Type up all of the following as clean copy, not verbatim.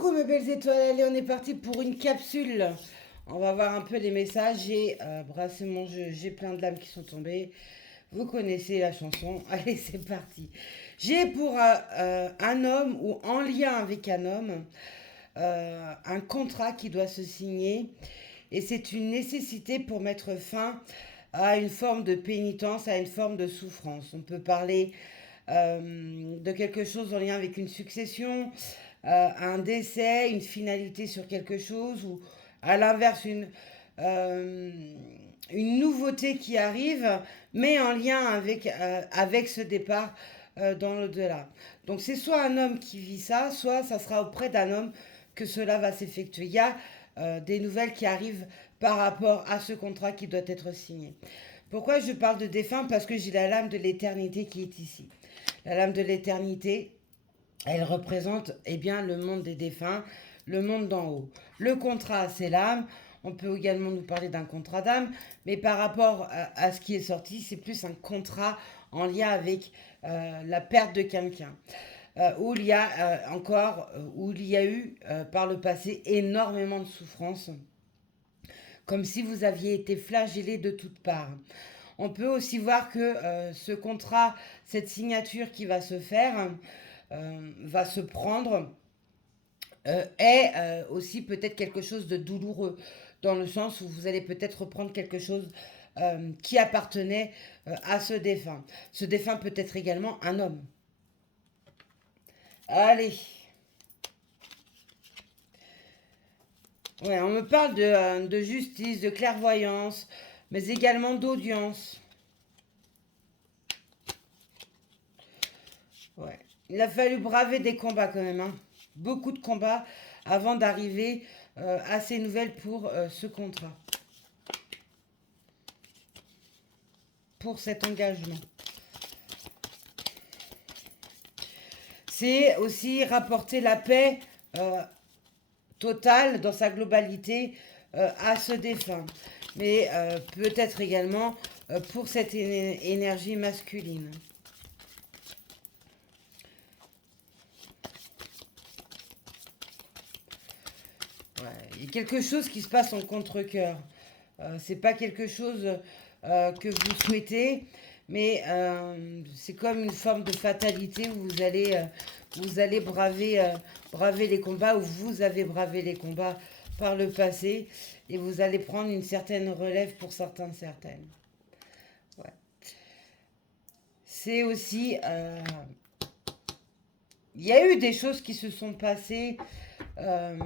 Coucou mes belles étoiles, allez on est parti pour une capsule. On va voir un peu les messages. J'ai brassé mon jeu, j'ai plein de lames qui sont tombées. Vous connaissez la chanson, allez c'est parti. J'ai pour un homme ou en lien avec un homme un contrat qui doit se signer et c'est une nécessité pour mettre fin à une forme de pénitence, à une forme de souffrance. On peut parler de quelque chose en lien avec une succession, un décès, une finalité sur quelque chose, ou à l'inverse euh, une nouveauté qui arrive, mais en lien avec ce départ dans l'au-delà. Donc c'est soit un homme qui vit ça, soit ça sera auprès d'un homme que cela va s'effectuer. Il y a des nouvelles qui arrivent par rapport à ce contrat qui doit être signé. Pourquoi je parle de défunt? Parce que j'ai la lame de l'éternité qui est ici. La lame de l'éternité, elle représente eh bien, le monde des défunts, le monde d'en haut. Le contrat, c'est l'âme. On peut également nous parler d'un contrat d'âme, mais par rapport à ce qui est sorti, c'est plus un contrat en lien avec la perte de quelqu'un. Où il y a où il y a eu par le passé énormément de souffrances, comme si vous aviez été flagellé de toutes parts. On peut aussi voir que ce contrat, cette signature qui va se faire, va se prendre, est aussi peut-être quelque chose de douloureux, dans le sens où vous allez peut-être reprendre quelque chose qui appartenait à ce défunt. Ce défunt peut être également un homme. Allez. Ouais, on me parle de justice, de clairvoyance, mais également d'audience. Ouais. Il a fallu braver des combats quand même, hein. Beaucoup de combats avant d'arriver à ces nouvelles pour ce contrat, pour cet engagement. C'est aussi rapporter la paix totale dans sa globalité à ce défunt, mais peut-être également pour cette énergie masculine. Ouais, il y a quelque chose qui se passe en contre-cœur. C'est pas quelque chose que vous souhaitez, mais c'est comme une forme de fatalité où vous allez braver les combats, où vous avez bravé les combats par le passé, et vous allez prendre une certaine relève pour certains, certaines. Ouais. C'est aussi... il y a eu des choses qui se sont passées euh,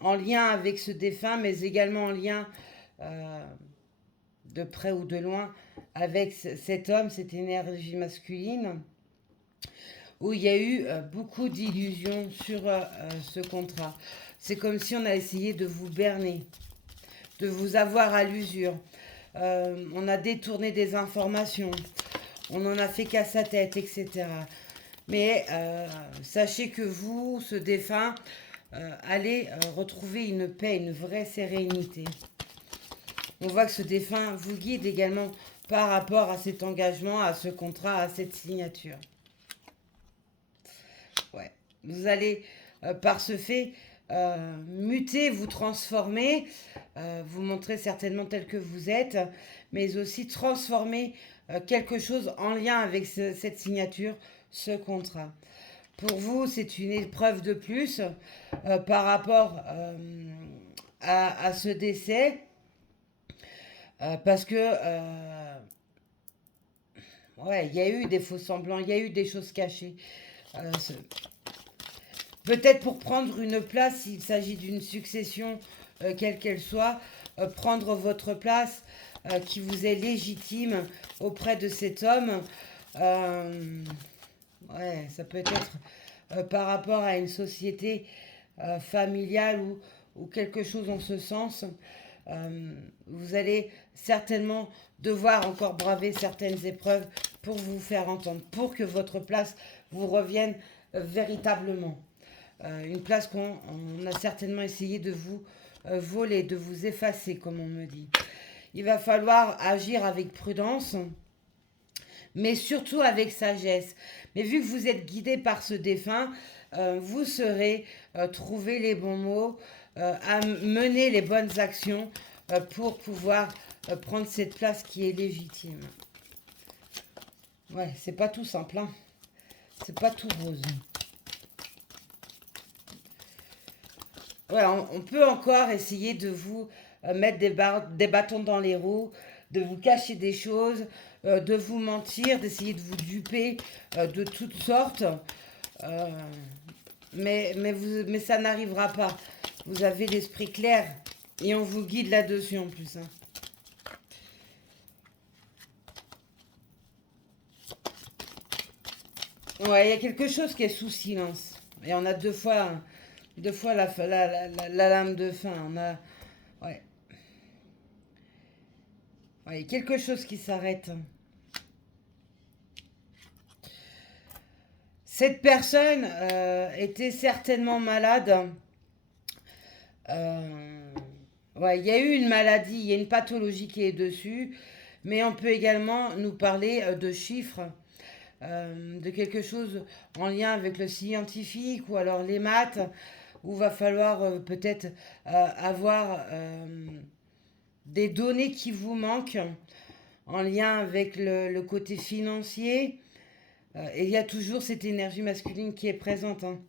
en lien avec ce défunt, mais également en lien euh, de près ou de loin avec cet homme, cette énergie masculine, où il y a eu beaucoup d'illusions sur ce contrat. C'est comme si on a essayé de vous berner, de vous avoir à l'usure. On a détourné des informations, on n'en a fait qu'à sa tête, etc. Mais sachez que vous, ce défunt, allez retrouver une paix, une vraie sérénité. On voit que ce défunt vous guide également par rapport à cet engagement, à ce contrat, à cette signature. Ouais. Vous allez, par ce fait, muter, vous transformer, vous montrer certainement tel que vous êtes, mais aussi transformer quelque chose en lien avec cette signature, ce contrat. Pour vous, c'est une épreuve de plus par rapport à ce décès, parce que ouais, il y a eu des faux semblants, il y a eu des choses cachées. Euh, Peut-être pour prendre une place, s'il s'agit d'une succession, quelle qu'elle soit, prendre votre place qui vous est légitime auprès de cet homme. Euh, ouais, ça peut être par rapport à une société familiale ou quelque chose en ce sens. Vous allez certainement devoir encore braver certaines épreuves pour vous faire entendre, pour que votre place vous revienne véritablement. Une place qu'on a certainement essayé de vous voler, de vous effacer, comme on me dit. Il va falloir agir avec prudence, mais surtout avec sagesse. Mais vu que vous êtes guidé par ce défunt, vous saurez trouver les bons mots, à mener les bonnes actions pour pouvoir prendre cette place qui est légitime. Ouais, c'est pas tout simple, hein. C'est pas tout rose. Ouais, on peut encore essayer de vous mettre des bâtons dans les roues, de vous cacher des choses, de vous mentir, d'essayer de vous duper de toutes sortes. Euh, mais ça n'arrivera pas. Vous avez l'esprit clair et on vous guide là-dessus en plus, hein. Ouais, il y a quelque chose qui est sous silence. Et on a deux fois la lame de fin. On a, ouais, ouais, il y a quelque chose qui s'arrête. Cette personne était certainement malade. Euh, ouais, il y a eu une maladie, il y a une pathologie qui est dessus. Mais on peut également nous parler de chiffres, de quelque chose en lien avec le scientifique ou alors les maths, où va falloir peut-être avoir des données qui vous manquent en lien avec le côté financier. Et il y a toujours cette énergie masculine qui est présente, hein.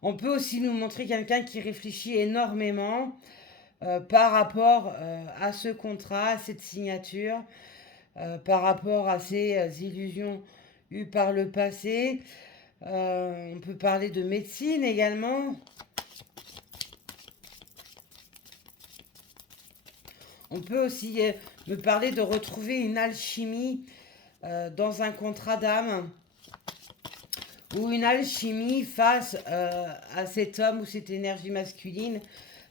On peut aussi nous montrer quelqu'un qui réfléchit énormément par rapport à ce contrat, à cette signature, par rapport à ces illusions eues par le passé. On peut parler de médecine également. On peut aussi me parler de retrouver une alchimie dans un contrat d'âme ou une alchimie face à cet homme ou cette énergie masculine,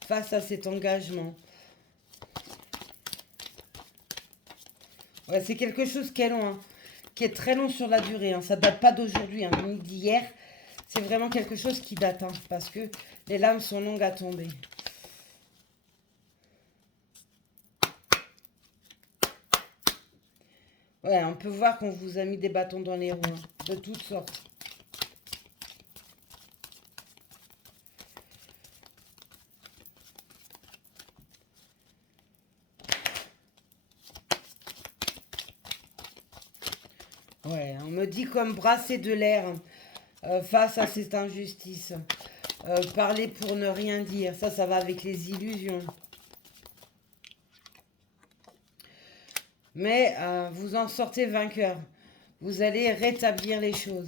face à cet engagement. Ouais, c'est quelque chose qui est long, hein, qui est très long sur la durée, hein. Ça date pas d'aujourd'hui, hein, ni d'hier. C'est vraiment quelque chose qui date, hein, parce que les lames sont longues à tomber. Ouais, on peut voir qu'on vous a mis des bâtons dans les roues, hein, de toutes sortes. Ouais, on me dit comme brasser de l'air face à cette injustice. Parler pour ne rien dire, ça va avec les illusions. Mais vous en sortez vainqueur. Vous allez rétablir les choses.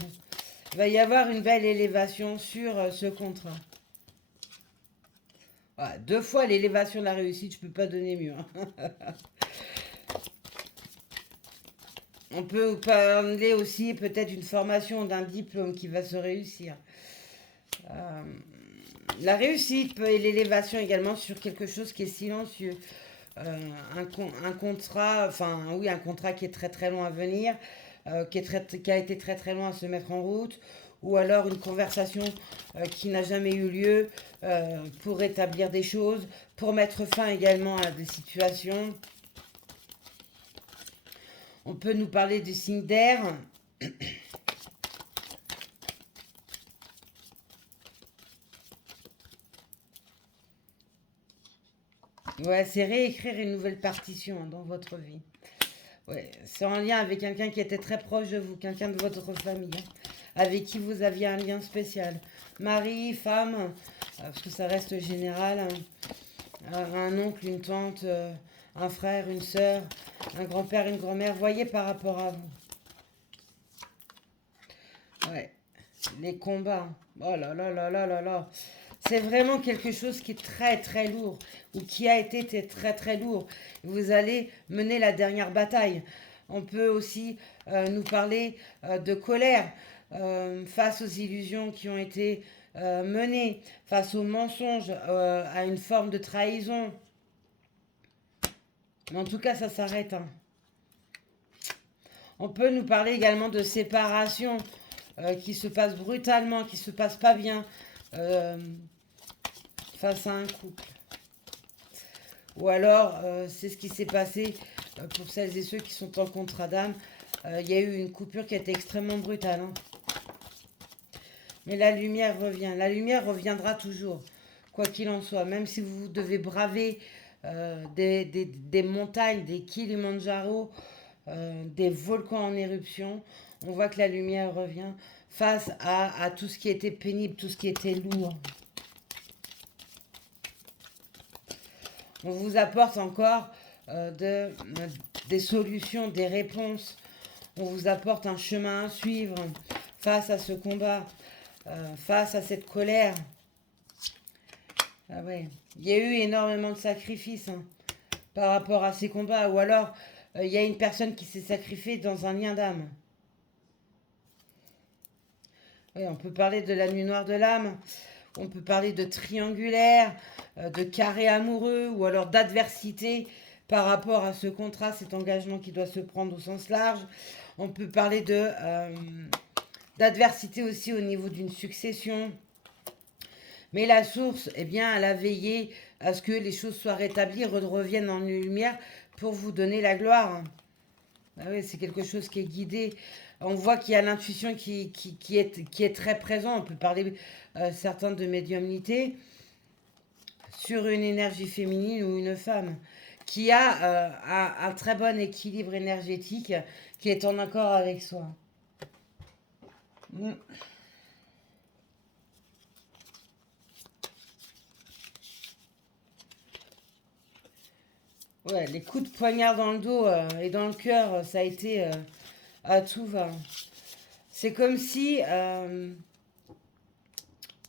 Il va y avoir une belle élévation sur ce contrat. Voilà, deux fois l'élévation de la réussite, je ne peux pas donner mieux, hein. On peut parler aussi peut-être d'une formation, d'un diplôme qui va se réussir. Euh, la réussite et l'élévation également sur quelque chose qui est silencieux. Un contrat, enfin oui, un contrat qui est très très long à venir, qui a été très très long à se mettre en route, ou alors une conversation qui n'a jamais eu lieu pour rétablir des choses, pour mettre fin également à des situations. On peut nous parler du signe d'air. Ouais, c'est réécrire une nouvelle partition, hein, dans votre vie. Ouais, c'est en lien avec quelqu'un qui était très proche de vous, quelqu'un de votre famille, hein, avec qui vous aviez un lien spécial. Mari, femme, parce que ça reste général, hein, un oncle, une tante, un frère, une sœur, un grand-père, une grand-mère, voyez par rapport à vous. Ouais, les combats. Oh là là là là là là. C'est vraiment quelque chose qui est très très lourd ou qui a été très très lourd. Vous allez mener la dernière bataille. On peut aussi nous parler de colère face aux illusions qui ont été menées, face aux mensonges, à une forme de trahison. Mais en tout cas, ça s'arrête, hein. On peut nous parler également de séparation qui se passe brutalement, qui se passe pas bien euh, face à un couple. Ou alors, c'est ce qui s'est passé pour celles et ceux qui sont en contrat d'âme Il y a eu une coupure qui a été extrêmement brutale, hein. Mais la lumière revient. La lumière reviendra toujours, quoi qu'il en soit. Même si vous devez braver des montagnes, des Kilimandjaro, des volcans en éruption, on voit que la lumière revient face à tout ce qui était pénible, tout ce qui était lourd. On vous apporte encore des solutions, des réponses. On vous apporte un chemin à suivre face à ce combat, face à cette colère. Ah ouais. Il y a eu énormément de sacrifices, hein, par rapport à ces combats. Ou alors, il y a une personne qui s'est sacrifiée dans un lien d'âme. Oui, on peut parler de la nuit noire de l'âme. On peut parler de triangulaire, de carré amoureux ou alors d'adversité par rapport à ce contrat, cet engagement qui doit se prendre au sens large. On peut parler d'adversité aussi au niveau d'une succession. Mais la source, eh bien, elle a veillé à ce que les choses soient rétablies, reviennent en lumière pour vous donner la gloire. Ah oui, c'est quelque chose qui est guidé. On voit qu'il y a l'intuition qui est très présente. On peut parler certains de médiumnité sur une énergie féminine ou une femme qui a un très bon équilibre énergétique, qui est en accord avec soi. Mm. Ouais, les coups de poignard dans le dos et dans le cœur, ça a été à tout va. C'est comme si,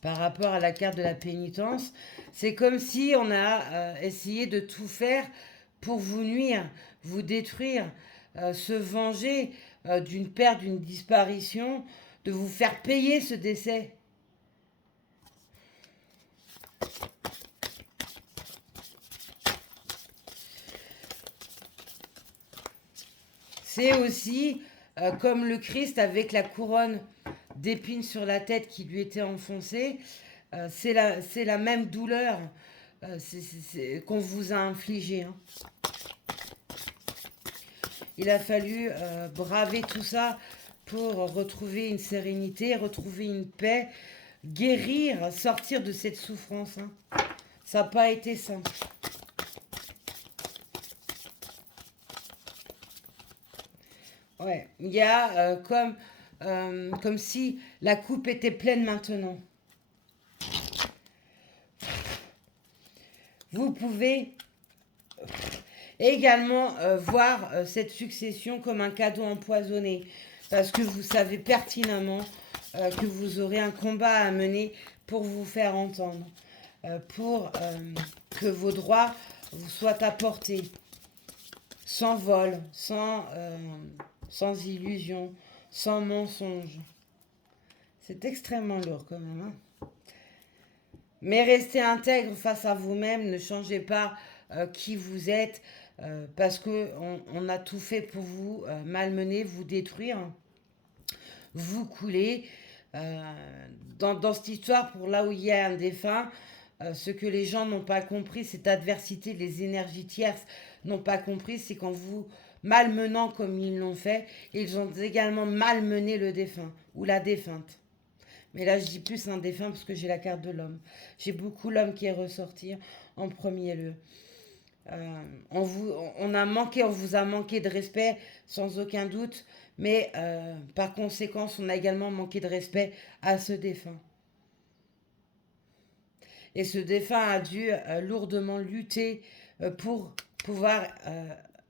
par rapport à la carte de la pénitence, c'est comme si on a essayé de tout faire pour vous nuire, vous détruire, se venger d'une perte, d'une disparition, de vous faire payer ce décès. C'est aussi comme le Christ avec la couronne d'épines sur la tête qui lui était enfoncée. C'est la même douleur qu'on vous a infligée, hein. Il a fallu braver tout ça pour retrouver une sérénité, retrouver une paix, guérir, sortir de cette souffrance, hein. Ça n'a pas été simple. Ouais, il y a comme si la coupe était pleine maintenant. Vous pouvez également voir cette succession comme un cadeau empoisonné, parce que vous savez pertinemment que vous aurez un combat à mener pour vous faire entendre, pour que vos droits vous soient apportés, sans vol, sans illusion, sans mensonge. C'est extrêmement lourd quand même, hein. Mais restez intègre face à vous-même, ne changez pas qui vous êtes, parce que on a tout fait pour vous malmener, vous détruire, vous couler. Euh, dans cette histoire, pour là où il y a un défunt, ce que les gens n'ont pas compris, cette adversité, les énergies tierces n'ont pas compris, c'est qu'en vous malmenant comme ils l'ont fait, ils ont également malmené le défunt ou la défunte. Mais là, je dis plus un défunt parce que j'ai la carte de l'homme. J'ai beaucoup l'homme qui est ressorti en premier lieu. On vous a manqué de respect, sans aucun doute, mais par conséquent, on a également manqué de respect à ce défunt. Et ce défunt a dû lourdement lutter pour pouvoir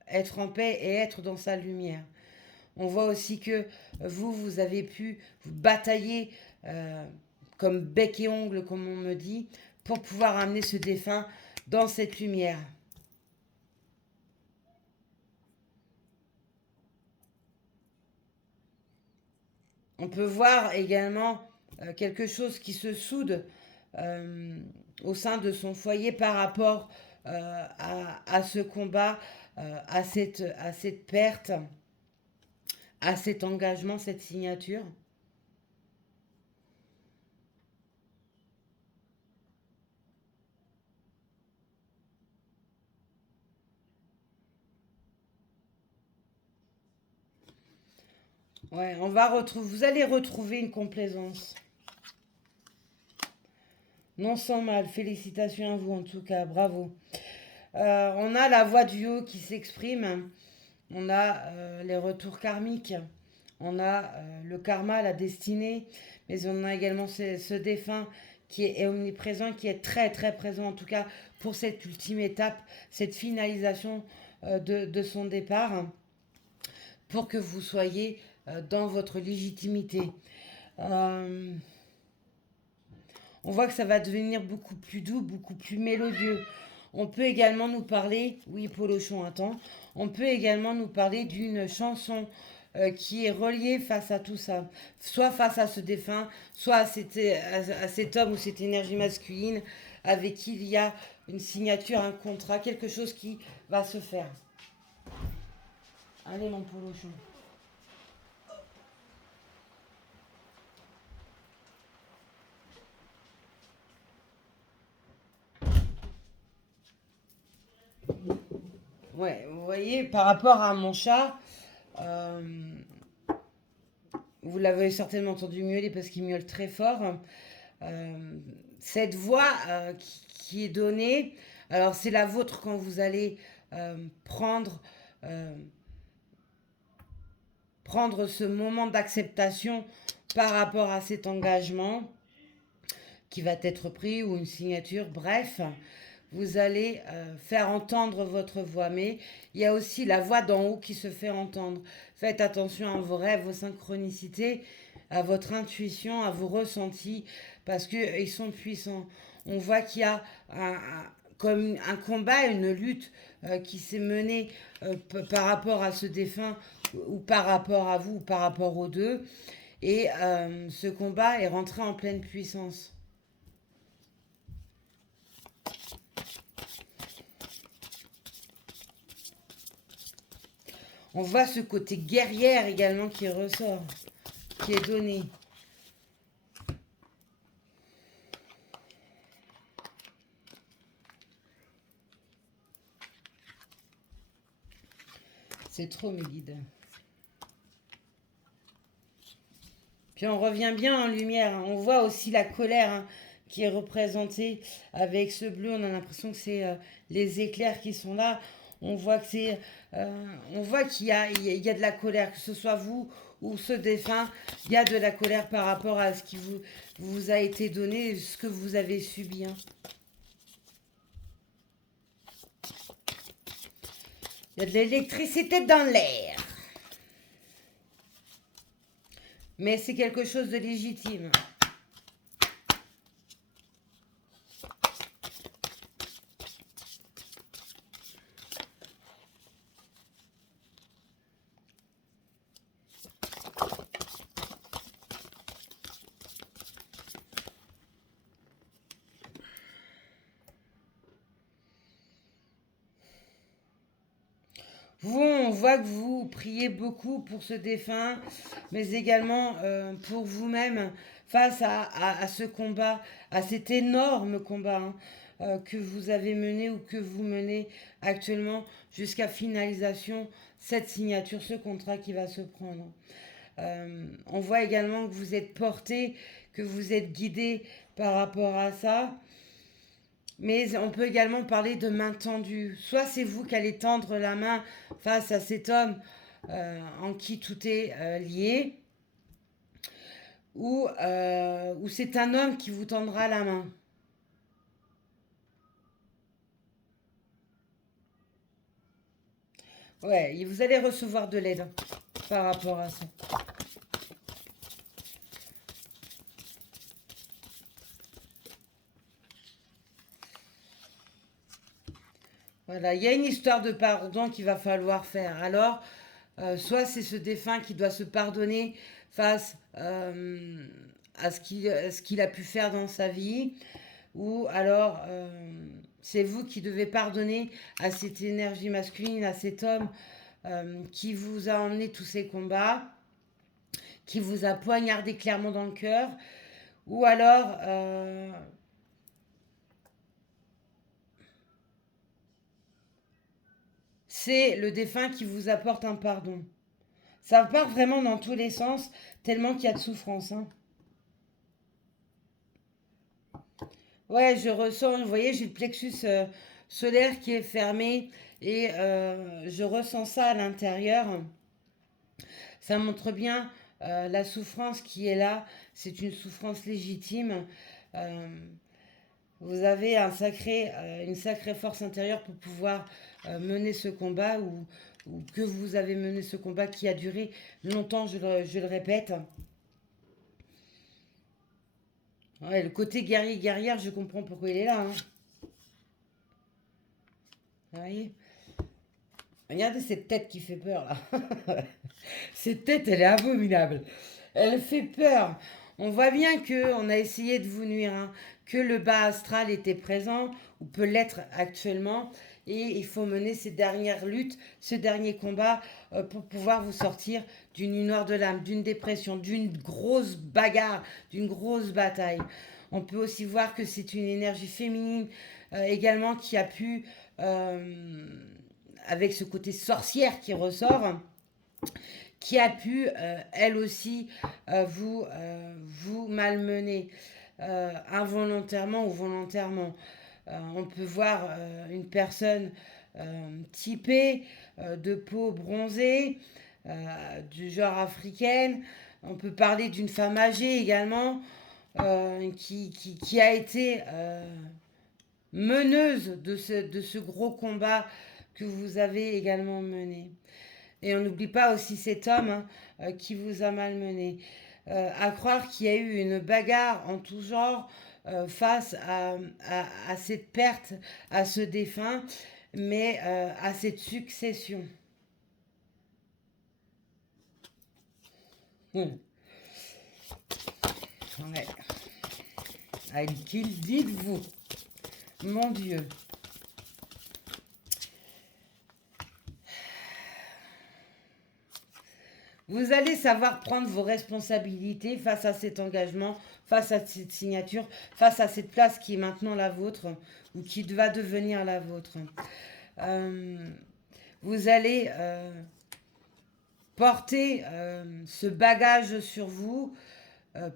être en paix et être dans sa lumière. On voit aussi que vous avez pu vous batailler comme bec et ongle, comme on me dit, pour pouvoir amener ce défunt dans cette lumière. On peut voir également quelque chose qui se soude euh, au sein de son foyer par rapport à ce combat, à cette perte, à cet engagement, cette signature. Ouais, on va retrouver, vous allez retrouver une complaisance. Non sans mal, félicitations à vous en tout cas, bravo. On a la voix du haut qui s'exprime, on a les retours karmiques, on a le karma, la destinée, mais on a également ce défunt qui est omniprésent, qui est très très présent en tout cas pour cette ultime étape, cette finalisation de son départ, pour que vous soyez dans votre légitimité. Euh, on voit que ça va devenir beaucoup plus doux, beaucoup plus mélodieux. On peut également nous parler, oui Polochon attend, on peut également nous parler d'une chanson qui est reliée face à tout ça, soit face à ce défunt, soit à cet homme ou cette énergie masculine avec qui il y a une signature, un contrat, quelque chose qui va se faire. Allez mon Polochon. Ouais, vous voyez, par rapport à mon chat, euh, vous l'avez certainement entendu miauler parce qu'il miaule très fort. Euh, cette voix qui est donnée, alors c'est la vôtre quand vous allez euh, prendre, euh, prendre ce moment d'acceptation par rapport à cet engagement qui va être pris ou une signature, bref, vous allez faire entendre votre voix. Mais il y a aussi la voix d'en haut qui se fait entendre. Faites attention à vos rêves, vos synchronicités, à votre intuition, à vos ressentis, parce qu'ils sont puissants. On voit qu'il y a comme un combat, une lutte qui s'est menée par rapport à ce défunt ou par rapport à vous ou par rapport aux deux. Et ce combat est rentré en pleine puissance. On voit ce côté guerrière également qui ressort, qui est donné. C'est trop mes guides. Puis on revient bien en lumière. On voit aussi la colère qui est représentée avec ce bleu. On a l'impression que c'est les éclairs qui sont là. On voit que c'est, on voit qu'il y a de la colère, que ce soit vous ou ce défunt, il y a de la colère par rapport à ce qui vous a été donné, ce que vous avez subi. Il y a de l'électricité dans l'air. Mais c'est quelque chose de légitime. Vous, on voit que vous priez beaucoup pour ce défunt, mais également pour vous-même face à ce combat, à cet énorme combat que vous avez mené ou que vous menez actuellement jusqu'à finalisation, cette signature, ce contrat qui va se prendre. On voit également que vous êtes porté, que vous êtes guidé par rapport à ça. Mais on peut également parler de main tendue. Soit c'est vous qui allez tendre la main face à cet homme en qui tout est lié, ou c'est un homme qui vous tendra la main. Ouais, vous allez recevoir de l'aide par rapport à ça. Voilà, il y a une histoire de pardon qu'il va falloir faire. Alors, soit c'est ce défunt qui doit se pardonner face à ce qu'il a pu faire dans sa vie, ou alors c'est vous qui devez pardonner à cette énergie masculine, à cet homme qui vous a emmené tous ces combats, qui vous a poignardé clairement dans le cœur, ou alors c'est le défunt qui vous apporte un pardon. Ça part vraiment dans tous les sens, tellement qu'il y a de souffrance. Hein. Ouais, je ressens, vous voyez, j'ai le plexus solaire qui est fermé et je ressens ça à l'intérieur. Ça montre bien la souffrance qui est là. C'est une souffrance légitime. Euh, Vous avez une sacrée force intérieure pour pouvoir mener ce combat ou que vous avez mené ce combat qui a duré longtemps, je le répète. Ouais, le côté guerrière, je comprends pourquoi il est là. Hein. Vous voyez, regardez cette tête qui fait peur là. Cette tête, elle est abominable. Elle fait peur. On voit bien que on a essayé de vous nuire, hein, que le bas astral était présent ou peut l'être actuellement. Et il faut mener ces dernières luttes, ce dernier combat pour pouvoir vous sortir d'une nuit noire de l'âme, d'une dépression, d'une grosse bagarre, d'une grosse bataille. On peut aussi voir que c'est une énergie féminine également qui a pu, avec ce côté sorcière qui ressort, qui a pu, elle aussi, vous malmener involontairement ou volontairement. On peut voir une personne typée, de peau bronzée, du genre africaine. On peut parler d'une femme âgée également, qui a été meneuse de ce gros combat que vous avez également mené. Et on n'oublie pas aussi cet homme hein, qui vous a malmené. À croire qu'il y a eu une bagarre en tout genre face à cette perte, à ce défunt, mais à cette succession. Ouais. Qu'il dites-vous, mon Dieu. Vous allez savoir prendre vos responsabilités face à cet engagement, face à cette signature, face à cette place qui est maintenant la vôtre ou qui va devenir la vôtre. Euh, vous allez porter ce bagage sur vous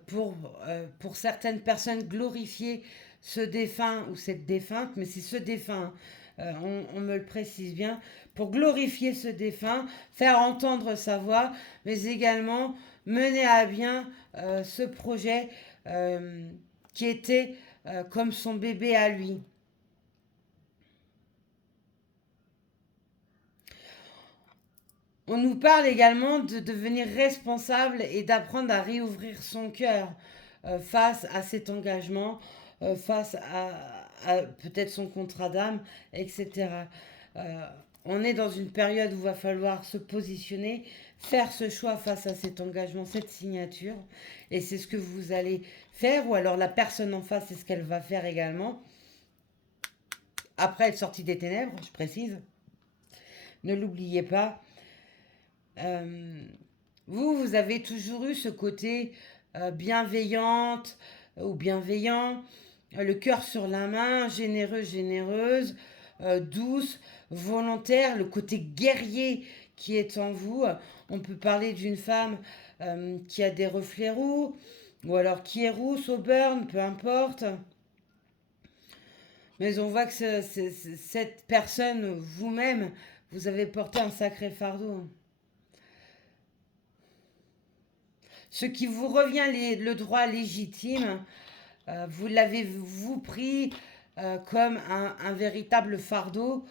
pour certaines personnes glorifier ce défunt ou cette défunte, mais c'est ce défunt, on me le précise bien, pour glorifier ce défunt, faire entendre sa voix, mais également mener à bien ce projet qui était comme son bébé à lui. On nous parle également de devenir responsable et d'apprendre à réouvrir son cœur face à cet engagement, face à peut-être son contrat d'âme, etc. Euh, on est dans une période où il va falloir se positionner, faire ce choix face à cet engagement, cette signature. Et c'est ce que vous allez faire, ou alors la personne en face, c'est ce qu'elle va faire également. Après être sortie des ténèbres, je précise. Ne l'oubliez pas. Euh, vous avez toujours eu ce côté bienveillante ou bienveillant, le cœur sur la main, généreux, généreuse, douce, volontaire, le côté guerrier qui est en vous. On peut parler d'une femme qui a des reflets roux, ou alors qui est rousse au burn, peu importe. Mais on voit que cette personne, vous-même, vous avez porté un sacré fardeau. Ce qui vous revient le droit légitime, vous l'avez vous pris comme un véritable fardeau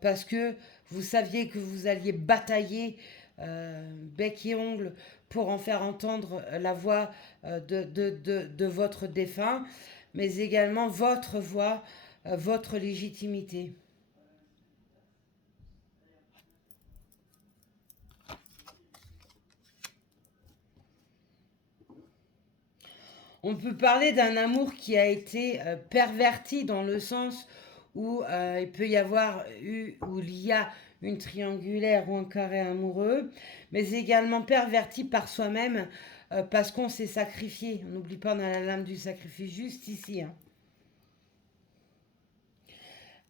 parce que vous saviez que vous alliez batailler bec et ongle pour en faire entendre la voix de votre défunt, mais également votre voix, votre légitimité. On peut parler d'un amour qui a été perverti dans le sens où il peut y avoir eu, où il y a une triangulaire ou un carré amoureux, mais également perverti par soi-même parce qu'on s'est sacrifié. On n'oublie pas, on a la lame du sacrifice juste ici. Hein.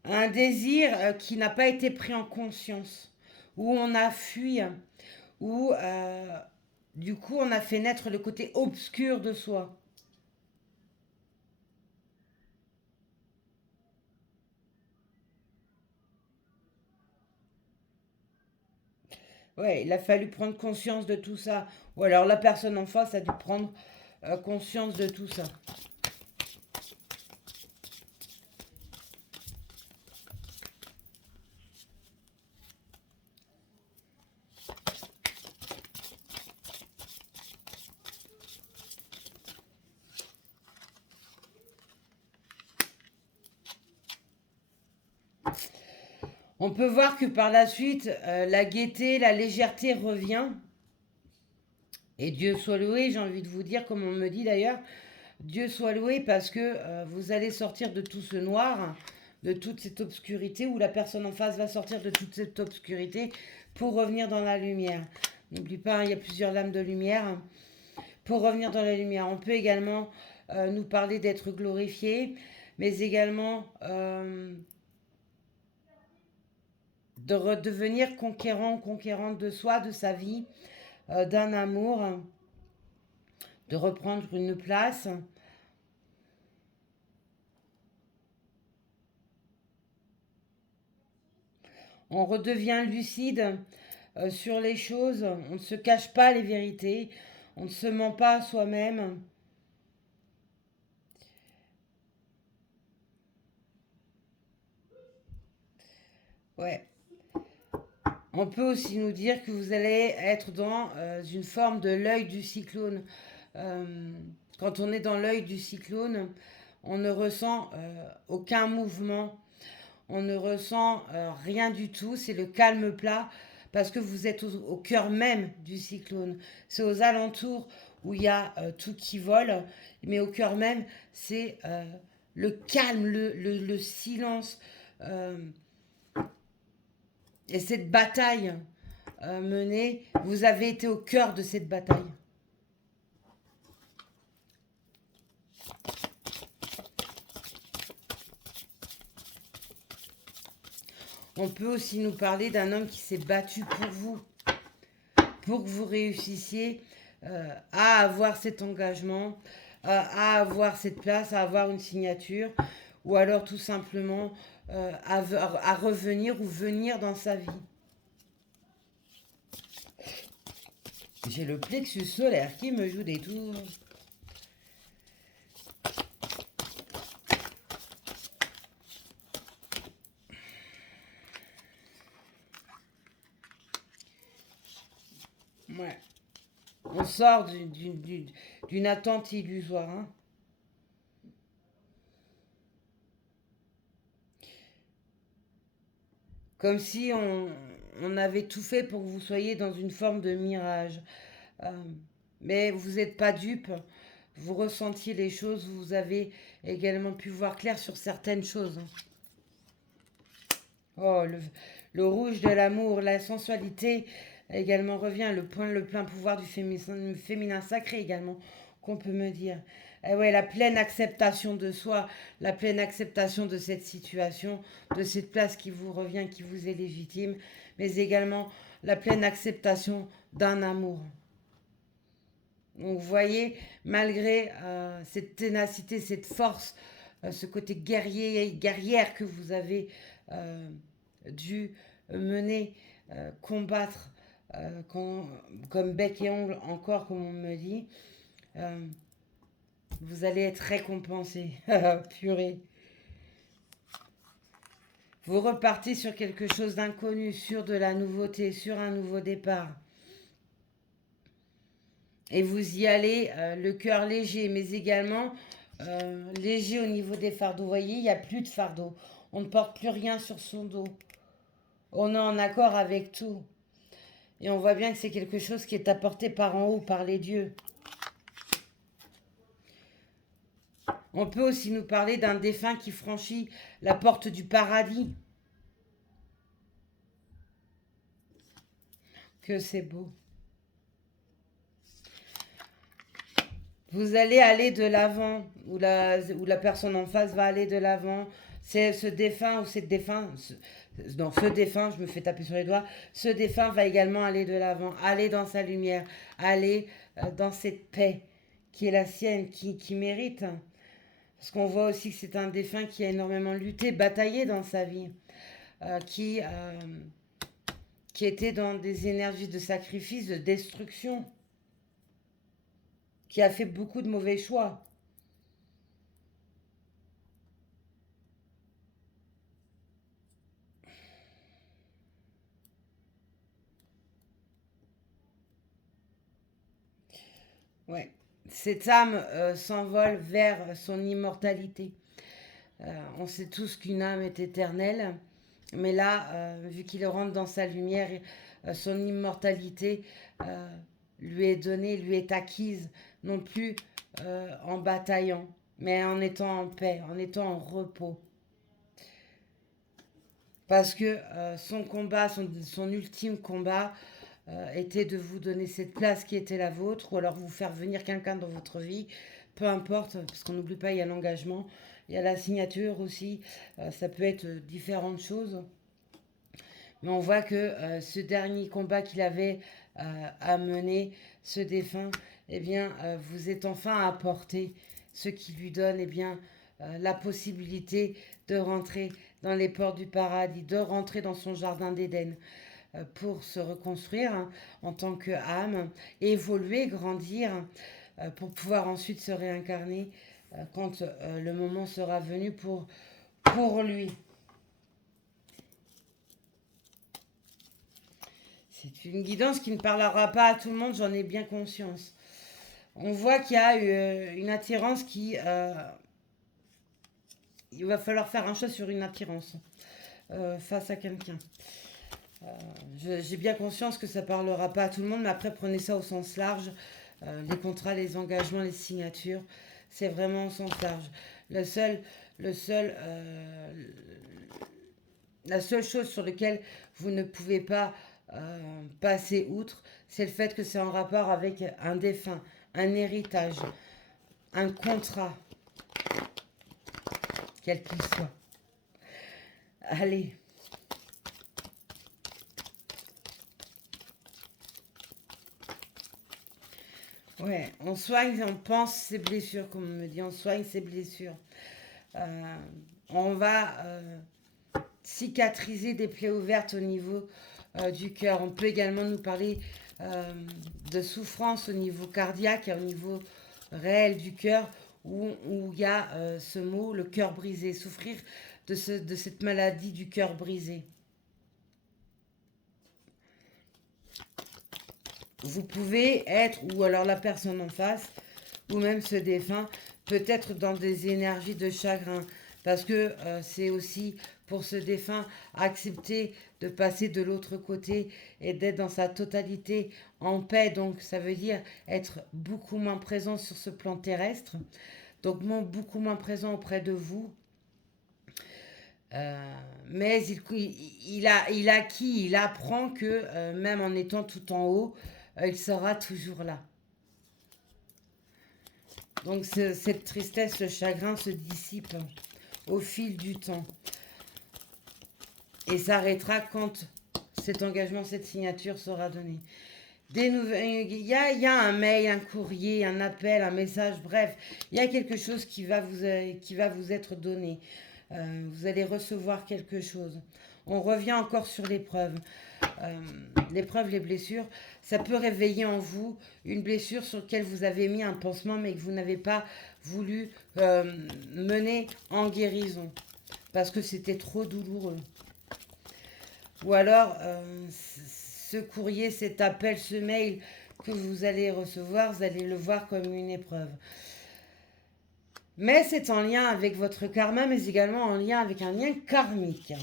Un désir qui n'a pas été pris en conscience, où on a fui, où du coup on a fait naître le côté obscur de soi. Ouais, il a fallu prendre conscience de tout ça. Ou alors la personne en face a dû prendre conscience de tout ça. On peut voir que par la suite, la gaieté, la légèreté revient. Et Dieu soit loué, j'ai envie de vous dire, comme on me dit d'ailleurs, Dieu soit loué parce que vous allez sortir de tout ce noir, de toute cette obscurité, où la personne en face va sortir de toute cette obscurité pour revenir dans la lumière. N'oublie pas, il y a plusieurs lames de lumière. Pour revenir dans la lumière, on peut également nous parler d'être glorifié, mais également de redevenir conquérant, conquérante de soi, de sa vie, d'un amour, de reprendre une place. On redevient lucide sur les choses, on ne se cache pas les vérités, on ne se ment pas à soi-même. Ouais. On peut aussi nous dire que vous allez être dans une forme de l'œil du cyclone. Euh, Quand on est dans l'œil du cyclone, on ne ressent aucun mouvement, on ne ressent rien du tout, c'est le calme plat parce que vous êtes au cœur même du cyclone. C'est aux alentours où il y a tout qui vole, mais au cœur même, c'est le calme, le silence et cette bataille menée. Vous avez été au cœur de cette bataille. On peut aussi nous parler d'un homme qui s'est battu pour que vous réussissiez à avoir cet engagement, à avoir cette place, à avoir une signature, ou alors tout simplement à revenir ou venir dans sa vie. J'ai le plexus solaire qui me joue des tours. Ouais. On sort d'une attente illusoire. Hein. Comme si on avait tout fait pour que vous soyez dans une forme de mirage. Euh, mais vous n'êtes pas dupe. Vous ressentiez les choses. Vous avez également pu voir clair sur certaines choses. Hein. Oh, le rouge de l'amour, la sensualité également revient. Le plein pouvoir du féminin sacré également, qu'on peut me dire. Et ouais, la pleine acceptation de soi, la pleine acceptation de cette situation, de cette place qui vous revient, qui vous est légitime, mais également la pleine acceptation d'un amour. Donc vous voyez, malgré cette ténacité, cette force, ce côté guerrier, guerrière que vous avez dû mener, combattre quand- comme bec et ongle, encore comme on me dit, euh, vous allez être récompensé. Purée. Vous repartez sur quelque chose d'inconnu, sur de la nouveauté, sur un nouveau départ. Et vous y allez le cœur léger, mais également léger au niveau des fardeaux. Vous voyez, il n'y a plus de fardeau. On ne porte plus rien sur son dos. On est en accord avec tout. Et on voit bien que c'est quelque chose qui est apporté par en haut, par les dieux. On peut aussi nous parler d'un défunt qui franchit la porte du paradis. Que c'est beau. Vous allez aller de l'avant, ou la personne en face va aller de l'avant. C'est ce défunt ou cette défunte, Non, ce défunt, je me fais taper sur les doigts, ce défunt va également aller de l'avant, aller dans sa lumière, aller dans cette paix qui est la sienne, qui mérite. Parce qu'on voit aussi que c'est un défunt qui a énormément lutté, bataillé dans sa vie, euh, qui, euh, qui était dans des énergies de sacrifice, de destruction, qui a fait beaucoup de mauvais choix. Ouais. Cette âme s'envole vers son immortalité. On sait tous qu'une âme est éternelle, mais là, vu qu'il rentre dans sa lumière, son immortalité lui est donnée, lui est acquise, non plus en bataillant, mais en étant en paix, en étant en repos. Parce que son combat, son ultime combat, était de vous donner cette place qui était la vôtre, ou alors vous faire venir quelqu'un dans votre vie, peu importe, parce qu'on n'oublie pas, il y a l'engagement, il y a la signature aussi, ça peut être différentes choses. Mais on voit que ce dernier combat qu'il avait à mener, ce défunt, eh bien, vous êtes enfin apporté, ce qui lui donne eh bien, la possibilité de rentrer dans les portes du paradis, de rentrer dans son jardin d'Éden pour se reconstruire hein, en tant qu'âme, évoluer, grandir, pour pouvoir ensuite se réincarner quand le moment sera venu pour lui. C'est une guidance qui ne parlera pas à tout le monde, j'en ai bien conscience. On voit qu'il y a une attirance qui... il va falloir faire un choix sur une attirance face à quelqu'un. J'ai bien conscience que ça ne parlera pas à tout le monde, mais après prenez ça au sens large. Les contrats, les engagements, les signatures, c'est vraiment au sens large. Le seul, le seul, la seule chose sur laquelle vous ne pouvez pas passer outre, c'est le fait que c'est en rapport avec un défunt, un héritage, un contrat, quel qu'il soit. Allez. Ouais, on soigne, on pense ses blessures, comme on me dit, on soigne ses blessures. Euh, on va cicatriser des plaies ouvertes au niveau du cœur. On peut également nous parler euh, de souffrance au niveau cardiaque et au niveau réel du cœur, où il y a ce mot, le cœur brisé, souffrir de cette maladie du cœur brisé. Vous pouvez être, ou alors la personne en face, ou même ce défunt, peut être dans des énergies de chagrin. Parce que c'est aussi pour ce défunt accepter de passer de l'autre côté et d'être dans sa totalité en paix. Donc ça veut dire être beaucoup moins présent sur ce plan terrestre. Donc beaucoup moins présent auprès de vous. Mais il acquis, il apprend que même en étant tout en haut, il sera toujours là. Donc cette tristesse, ce chagrin se dissipe au fil du temps et s'arrêtera quand cet engagement, cette signature sera donnée. Il y a un mail, un courrier, un appel, un message, bref, il y a quelque chose qui va vous être donné. Vous allez recevoir quelque chose. On revient encore sur l'épreuve. L'épreuve, les blessures, ça peut réveiller en vous une blessure sur laquelle vous avez mis un pansement mais que vous n'avez pas voulu mener en guérison parce que c'était trop douloureux. Ou alors, ce courrier, cet appel, ce mail que vous allez recevoir, vous allez le voir comme une épreuve. Mais c'est en lien avec votre karma, mais également en lien avec un lien karmique.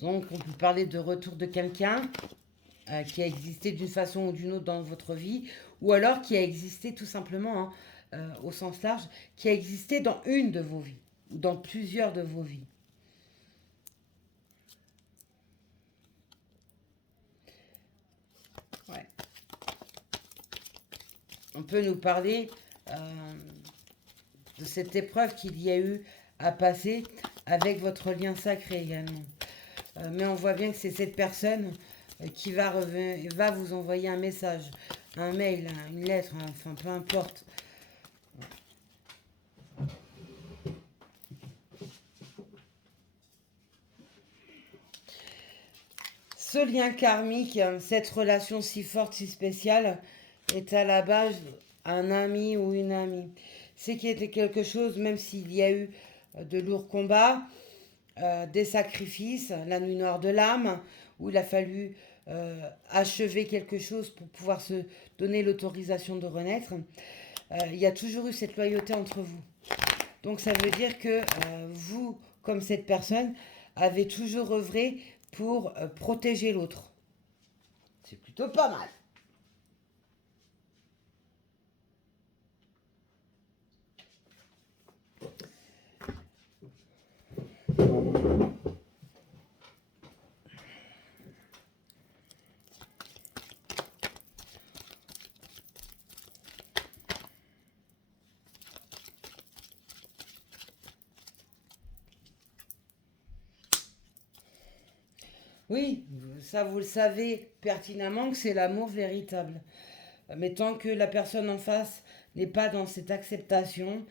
Donc, on peut parler de retour de quelqu'un qui a existé d'une façon ou d'une autre dans votre vie, ou alors qui a existé tout simplement, hein, au sens large, qui a existé dans une de vos vies, ou dans plusieurs de vos vies. Ouais. On peut nous parler de cette épreuve qu'il y a eu à passer avec votre lien sacré également. Mais on voit bien que c'est cette personne qui va vous envoyer un message, un mail, une lettre, enfin peu importe. Ce lien karmique, cette relation si forte, si spéciale, est à la base un ami ou une amie. C'est qu'il était quelque chose, même s'il y a eu de lourds combats, des sacrifices, la nuit noire de l'âme, où il a fallu achever quelque chose pour pouvoir se donner l'autorisation de renaître. Il y a toujours eu cette loyauté entre vous. Donc ça veut dire que vous, comme cette personne, avez toujours œuvré pour protéger l'autre. C'est plutôt pas mal. Oui, ça vous le savez pertinemment que c'est l'amour véritable. Mais tant que la personne en face n'est pas dans cette acceptation,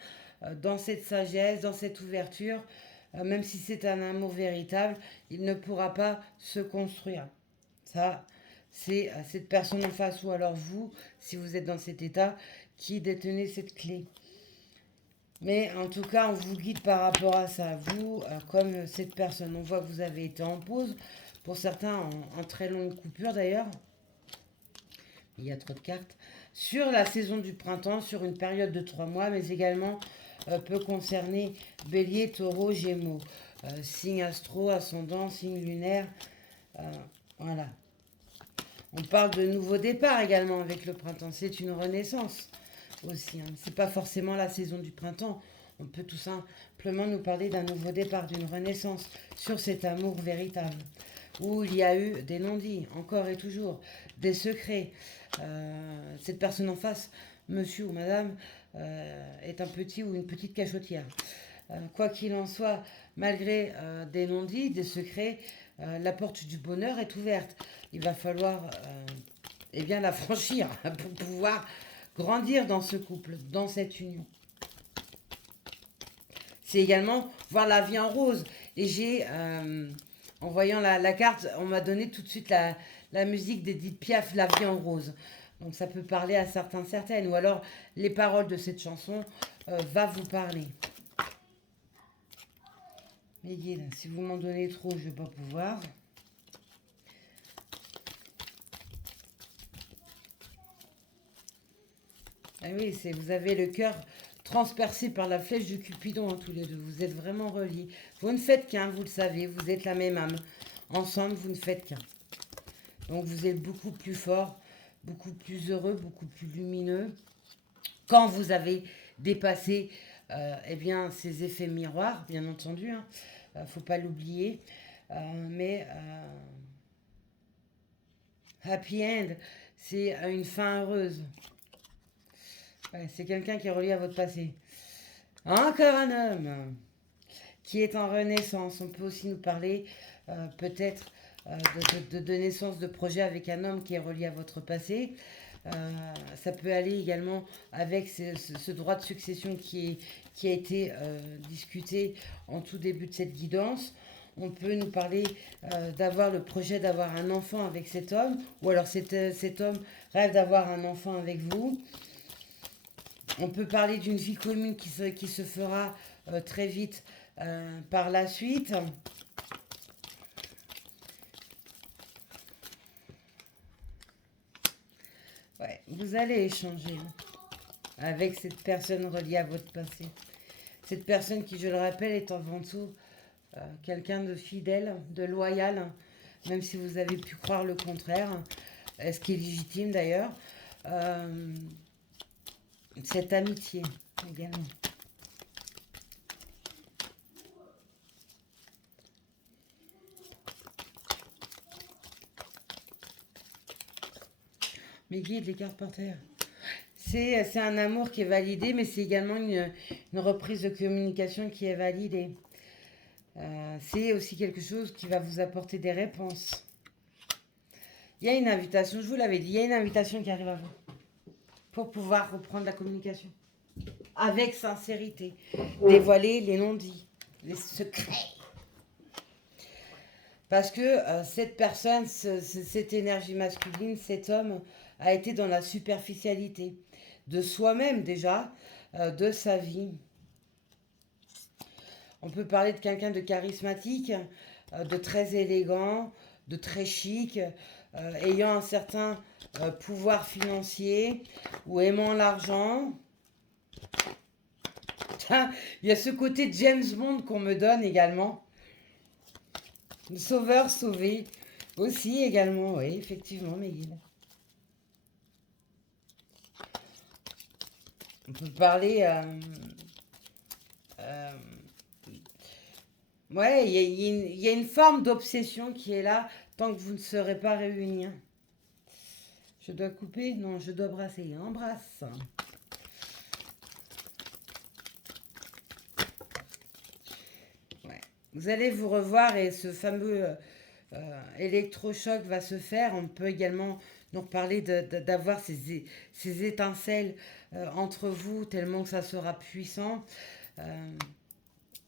dans cette sagesse, dans cette ouverture, même si c'est un amour véritable, il ne pourra pas se construire. Ça, c'est cette personne en face ou alors vous, si vous êtes dans cet état, qui détenez cette clé. Mais en tout cas, on vous guide par rapport à ça. Vous, comme cette personne, on voit que vous avez été en pause, pour certains en très longue coupure d'ailleurs. Il y a trop de cartes. Sur la saison du printemps, sur une période de 3 mois, mais également peut concerner Bélier, Taureau, Gémeaux. Signe astro, ascendant, signe lunaire. euh, voilà. On parle de nouveau départ également avec le printemps. C'est une renaissance aussi. Hein. C'est pas forcément la saison du printemps. On peut tout simplement nous parler d'un nouveau départ, d'une renaissance sur cet amour véritable. Où il y a eu des non-dits, encore et toujours, des secrets. Cette personne en face, monsieur ou madame, est un petit ou une petite cachotière. Quoi qu'il en soit, malgré des non-dits, des secrets, la porte du bonheur est ouverte. Il va falloir eh bien, la franchir pour pouvoir grandir dans ce couple, dans cette union. C'est également voir la vie en rose. Et j'ai, en voyant la carte, on m'a donné tout de suite la musique d'Edith Piaf, La vie en rose. Donc ça peut parler à certains, certaines. Ou alors les paroles de cette chanson va vous parler. Mais guides, si vous m'en donnez trop, je ne vais pas pouvoir. Ah oui, vous avez le cœur transpercé par la flèche du Cupidon, hein, tous les deux. Vous êtes vraiment reliés. Vous ne faites qu'un, vous le savez, vous êtes la même âme. Ensemble, vous ne faites qu'un. Donc vous êtes beaucoup plus fort, beaucoup plus heureux, beaucoup plus lumineux. Quand vous avez dépassé eh bien, ces effets miroirs, bien entendu, hein, faut pas l'oublier. Mais happy end, c'est une fin heureuse. Ouais, c'est quelqu'un qui est relié à votre passé. Encore un homme qui est en renaissance. On peut aussi nous parler peut-être de naissance de projet avec un homme qui est relié à votre passé. Ça peut aller également avec ce droit de succession qui a été discuté en tout début de cette guidance. On peut nous parler d'avoir le projet d'avoir un enfant avec cet homme, ou alors cet homme rêve d'avoir un enfant avec vous. On peut parler d'une vie commune qui se fera très vite par la suite. Ouais, vous allez échanger avec cette personne reliée à votre passé. Cette personne qui, je le rappelle, est avant tout quelqu'un de fidèle, de loyal, même si vous avez pu croire le contraire, ce qui est légitime d'ailleurs. Cette amitié également. Mes guides, les cartes par terre. C'est un amour qui est validé, mais c'est également une reprise de communication qui est validée. C'est aussi quelque chose qui va vous apporter des réponses. Il y a une invitation, je vous l'avais dit, il y a une invitation qui arrive à vous pour pouvoir reprendre la communication avec sincérité, dévoiler les non-dits, les secrets. Parce que cette personne, cette énergie masculine, cet homme a été dans la superficialité de soi-même déjà, de sa vie. On peut parler de quelqu'un de charismatique, de très élégant, de très chic, ayant un certain pouvoir financier ou aimant l'argent. Il y a ce côté James Bond qu'on me donne également. Sauveur, sauvé aussi également, oui, effectivement, mes guides. On peut parler... ouais, il y a une forme d'obsession qui est là tant que vous ne serez pas réunis. Hein. Je dois couper? Non, je dois brasser. Embrasse. Ouais. Vous allez vous revoir et ce fameux électrochoc va se faire. On peut également nous reparler d'avoir ces étincelles entre vous tellement que ça sera puissant.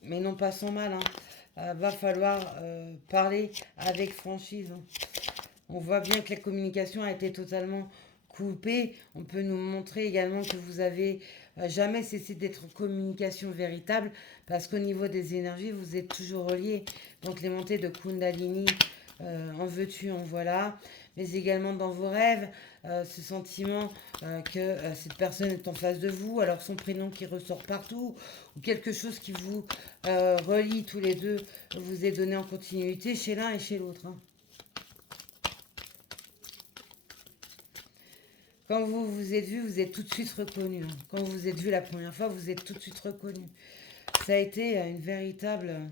Mais non pas sans mal. Hein. Va falloir parler avec franchise. Hein. On voit bien que la communication a été totalement coupée. On peut nous montrer également que vous avez jamais cessé d'être en communication véritable parce qu'au niveau des énergies, vous êtes toujours reliés. Donc les montées de Kundalini, en veux-tu, en voilà. Mais également dans vos rêves, ce sentiment que cette personne est en face de vous, alors son prénom qui ressort partout, ou quelque chose qui vous relie tous les deux, vous est donné en continuité chez l'un et chez l'autre. Hein. Quand vous vous êtes vu, vous êtes tout de suite reconnu. Hein. Quand vous vous êtes vu la première fois, vous êtes tout de suite reconnu. Ça a été un véritable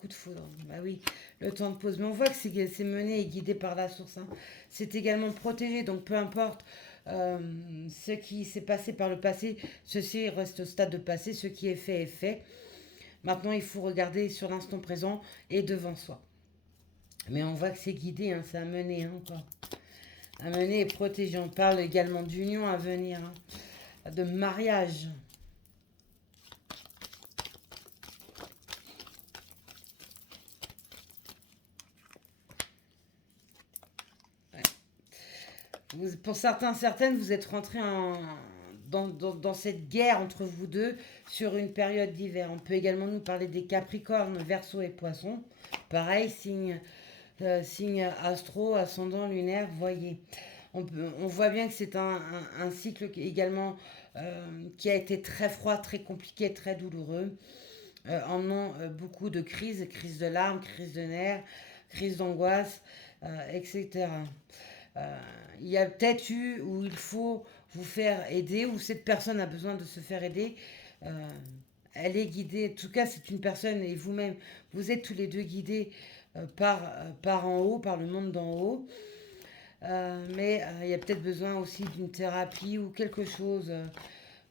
coup de foudre. Bah oui, le temps de pause. Mais on voit que c'est mené et guidé par la source. Hein. C'est également protégé, donc peu importe ce qui s'est passé par le passé, ceci reste au stade de passé, ce qui est fait est fait. Maintenant, il faut regarder sur l'instant présent et devant soi. Mais on voit que c'est guidé, hein, c'est amené encore. Amené et protégé. On parle également d'union à venir, hein, de mariage. Pour certains, certaines, vous êtes rentrés dans cette guerre entre vous deux sur une période d'hiver. On peut également nous parler des Capricornes, Verseau et Poissons. Pareil, signe astro, ascendant lunaire, voyez. On voit bien que c'est un cycle également qui a été très froid, très compliqué, très douloureux. Emmenant beaucoup de crises, crises de larmes, crises de nerfs, crises d'angoisse, etc. Il y a peut-être eu où il faut vous faire aider, où cette personne a besoin de se faire aider. Euh, Elle est guidée, en tout cas c'est une personne et vous-même, vous êtes tous les deux guidés par en haut, par le monde d'en haut. Mais il y a peut-être besoin aussi d'une thérapie ou quelque chose,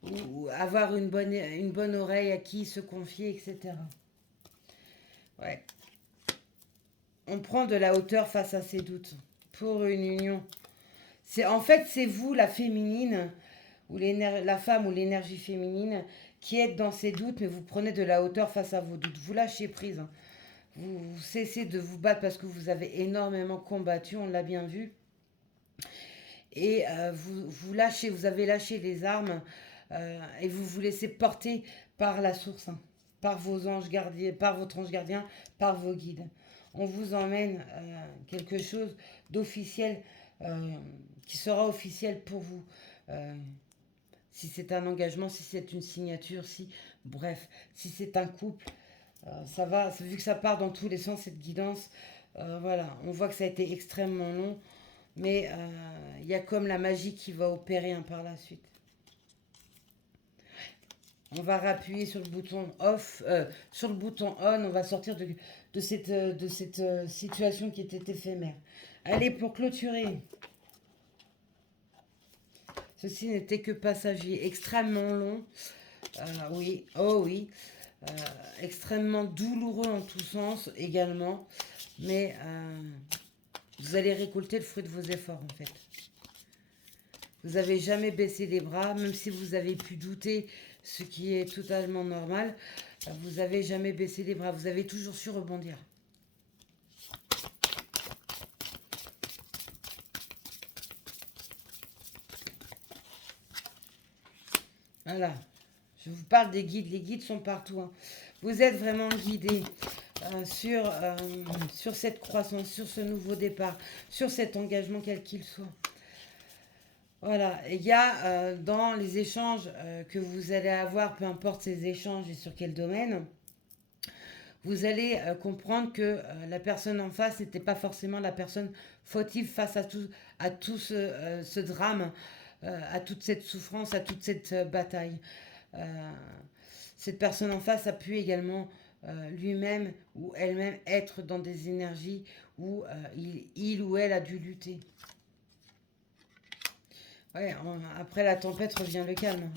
ou avoir une bonne oreille à qui se confier, etc. Ouais. On prend de la hauteur face à ses doutes pour une union. En fait, c'est vous, la féminine, ou la femme ou l'énergie féminine, qui êtes dans ces doutes, mais vous prenez de la hauteur face à vos doutes. Vous lâchez prise. Hein. Vous cessez de vous battre parce que vous avez énormément combattu, on l'a bien vu. Et vous avez lâché les armes et vous vous laissez porter par la source, hein, par vos anges gardiens, par votre ange gardien, par vos guides. On vous emmène quelque chose d'officiel qui sera officiel pour vous. Si c'est un engagement, si c'est une signature, bref, si c'est un couple, ça va, vu que ça part dans tous les sens, cette guidance, voilà, on voit que ça a été extrêmement long, mais il y a comme la magie qui va opérer par la suite. On va rappuyer sur le bouton off, sur le bouton on, on va sortir de cette situation qui était éphémère. Allez, pour clôturer. Ceci n'était que passager, extrêmement long. Oui, oh oui. Euh, Extrêmement douloureux en tous sens également. Mais vous allez récolter le fruit de vos efforts en fait. Vous n'avez jamais baissé les bras, même si vous avez pu douter, ce qui est totalement normal. Vous n'avez jamais baissé les bras. Vous avez toujours su rebondir. Voilà. Je vous parle des guides. Les guides sont partout, hein. Vous êtes vraiment guidé sur cette croissance, sur ce nouveau départ, sur cet engagement quel qu'il soit. Voilà, il y a dans les échanges que vous allez avoir, peu importe ces échanges et sur quel domaine, vous allez comprendre que la personne en face n'était pas forcément la personne fautive face à tout ce drame, à toute cette souffrance, à toute cette bataille. Euh, cette personne en face a pu également lui-même ou elle-même être dans des énergies où il ou elle a dû lutter. Ouais, après la tempête revient le calme.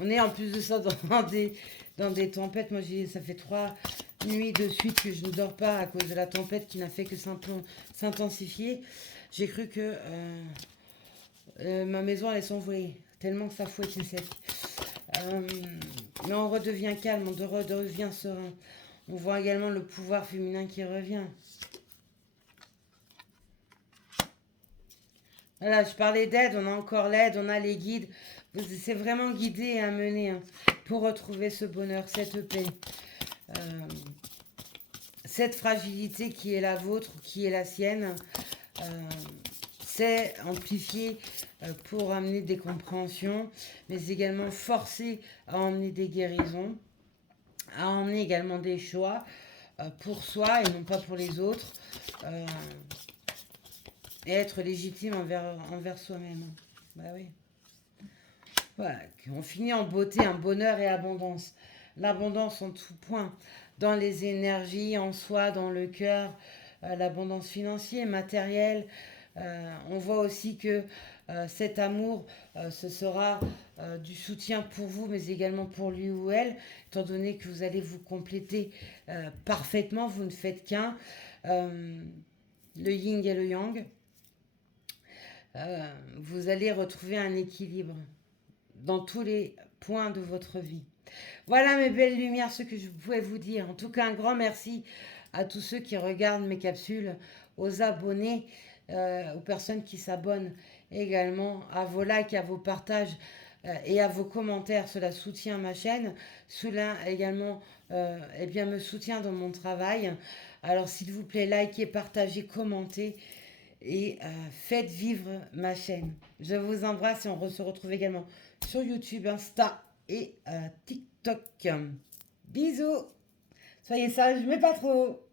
On est en plus de ça dans des tempêtes. Moi, ça fait 3 nuits de suite que je ne dors pas à cause de la tempête qui n'a fait que s'intensifier. J'ai cru que ma maison allait s'envoler, tellement que ça fouettait sec. Mais on redevient calme, on redevient serein. On voit également le pouvoir féminin qui revient. Voilà, je parlais d'aide, on a encore l'aide, on a les guides. C'est vraiment guidé et amené hein, pour retrouver ce bonheur, cette paix. Cette fragilité qui est la vôtre, qui est la sienne, c'est amplifié pour amener des compréhensions, mais également forcé à emmener des guérisons, à emmener également des choix pour soi et non pas pour les autres. Et être légitime envers soi-même. Bah oui. Voilà, on finit en beauté, en bonheur et abondance. L'abondance en tout point, dans les énergies, en soi, dans le cœur, l'abondance financière, matérielle. On voit aussi que cet amour, ce sera du soutien pour vous, mais également pour lui ou elle, étant donné que vous allez vous compléter parfaitement, vous ne faites qu'un. Le yin et le yang. Vous allez retrouver un équilibre dans tous les points de votre vie. Voilà mes belles lumières, ce que je pouvais vous dire. En tout cas, un grand merci à tous ceux qui regardent mes capsules, aux abonnés, aux personnes qui s'abonnent également, à vos likes, à vos partages et à vos commentaires. Cela soutient ma chaîne. Cela également eh bien, me soutient dans mon travail. Alors s'il vous plaît, likez, partagez, commentez et faites vivre ma chaîne. Je vous embrasse et on se retrouve également sur YouTube, Insta et TikTok. Bisous. Soyez sages, mais pas trop.